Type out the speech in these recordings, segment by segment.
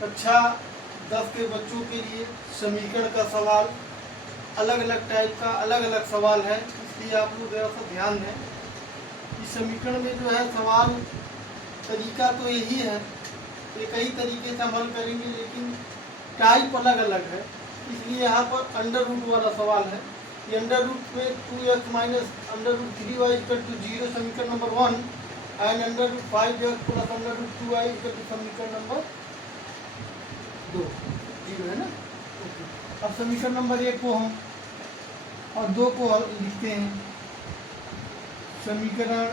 कक्षा 10 के बच्चों के लिए समीकरण का सवाल, अलग अलग टाइप का अलग अलग सवाल है, इसलिए आप लोग ज़रा सा ध्यान दें। इस समीकरण में जो है सवाल तरीका तो यही है, एक ही तरीके से हल करेंगे, लेकिन टाइप अलग अलग है। इसलिए यहाँ पर अंडर रूट वाला सवाल है कि अंडर रूट में 2x minus under root 3y equal to 0 समीकरण number 1 and under root 5x plus under root 2y equal to समीकरण नंबर 2 0 है ना। अब समीकरण नंबर 1 को हम और 2 को लिखते हैं। समीकरण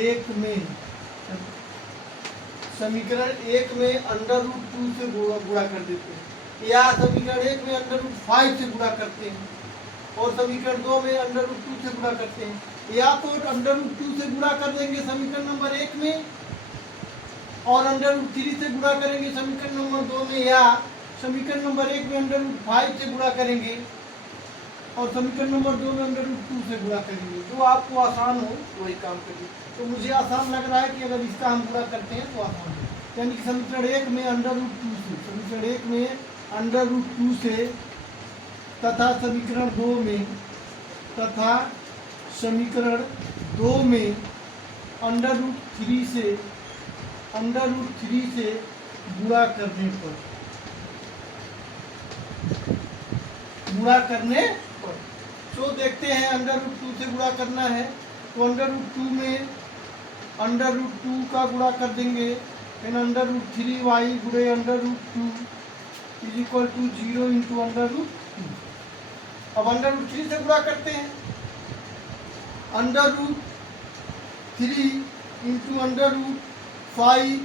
1 में अंडर रूट 2 से गुणा कर देते हैं, या समीकरण 1 में अंडर रूट 5 से गुणा करते हैं, और समीकरण 2 में अंडर रूट 2 से गुणा करते हैं। या तो अंडर रूट 2 से गुणा कर देंगे समीकरण नंबर 1 में, और अंडर रूट 3 से गुणा करेंगे समीकरण नंबर 2 में, या समीकरण नंबर 1 में अंडर रूट 5 से गुणा करेंगे और समीकरण नंबर 2 में अंडर रूट 2 से गुणा करेंगे। जो आपको आसान हो वही काम करिए। तो मुझे आसान लग रहा है कि अगर इसका हम गुणा करते हैं तो आसान है, यानी कि समीकरण 1 में अंडर रूट 2 से, समीकरण 1 में अंडर रूट 2 से, तथा समीकरण 2 में, तथा समीकरण 2 में अंडर रूट 3 से, अंडर रूट 3 से गुणा करने पर तो देखते हैं अंडर रूट 2 से गुणा करना है तो अंडर रूट 2 में अंडर रूट 2 का गुणा कर देंगे, फिर अंडर रूट 3y गुणे under root 2 is equal to 0 into under root 2। अब अंडर रूट 3 से गुणा करते हैं, under root 3 into under root 5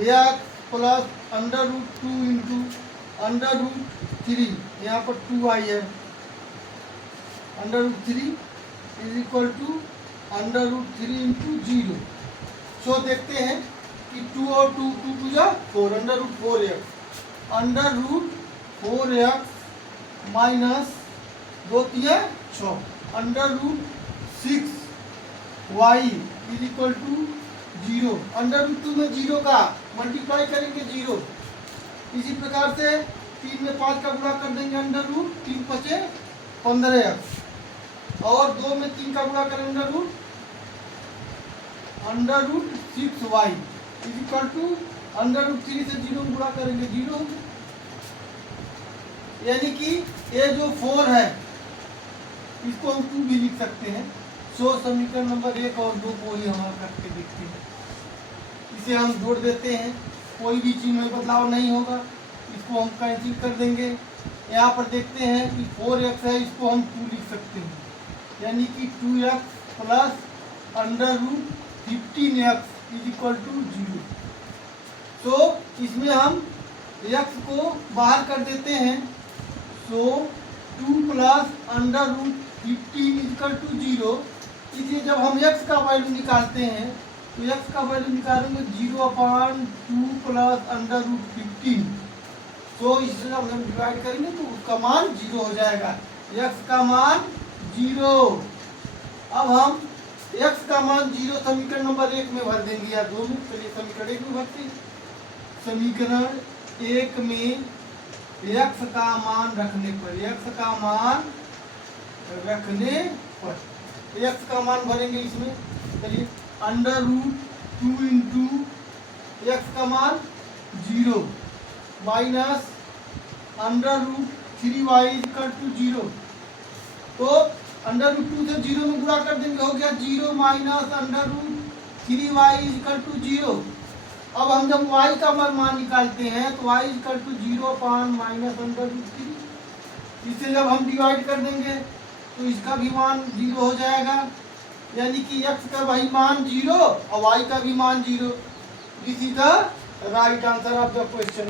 x plus under root 2 into under root 3, यहाँ पर 2y है, under root 3 is equal to under root 3 into 0। So देखते हैं कि 2 और 2 2 जा 4, under root 4x, under root 4x minus 2 3 6, under root 6y is equal to 0। Under root 2 में 0 का मल्टीप्लाई करेंगे 0। इसी प्रकार से 3 में 5 का गुणा कर देंगे, अंडर रूट 3 5 15x, और 2 में 3 का गुणा करेंगे under root 6y is equal to under root 3 से 0 गुणा करेंगे 0। यानी कि ये जो 4 है इसको हम 2 भी लिख सकते हैं। सो समीकरण नंबर 1 और 2 को ही हम करके देखते हैं। इसे हम जोड़ देते हैं, कोई भी चीज में बदलाव नहीं होगा, इसको हम कैंसिल कर देंगे। यहाँ पर देखते हैं कि 4x है, इसको हम 2 लिख सकते हैं, यानी कि 2x plus under root 15x is equal to 0। तो इसमें हम x को बाहर कर देते हैं, so 2 plus under root 15 is equal to 0। इसलिए जब हम x का वैल्यू निकालते हैं तो x का वैल्यू निकालेंगे 0/2 प्लस अंडर रूट 15। तो इससे जब हम डिवाइड करेंगे तो उसका मान 0 हो जाएगा, x का मान 0। अब हम x का मान 0 समीकरण नंबर 1 में भर देंगे या 2 में। चलिए समीकरण 1 में भरते हैं। समीकरण 1 में x का मान रखने पर, x का मान रखने पर x का मान भरेंगे इसमें। चलिए अंडर रूट 2 इंटू x का मान 0 minus under root 3y equal to 0। तो अंडर रूट 2 से 0 में गुणा कर देंगे, हो गया 0 minus under root 3y equal to 0। अब हम जब y का मान निकालते हैं तो y equal to 0 minus under root 3। इसे जब हम डिवाइड कर देंगे तो इसका भी मान 0 हो जाएगा, यानी कि x का वही मान 0 और y का भी मान 0। This is the right answer of the question.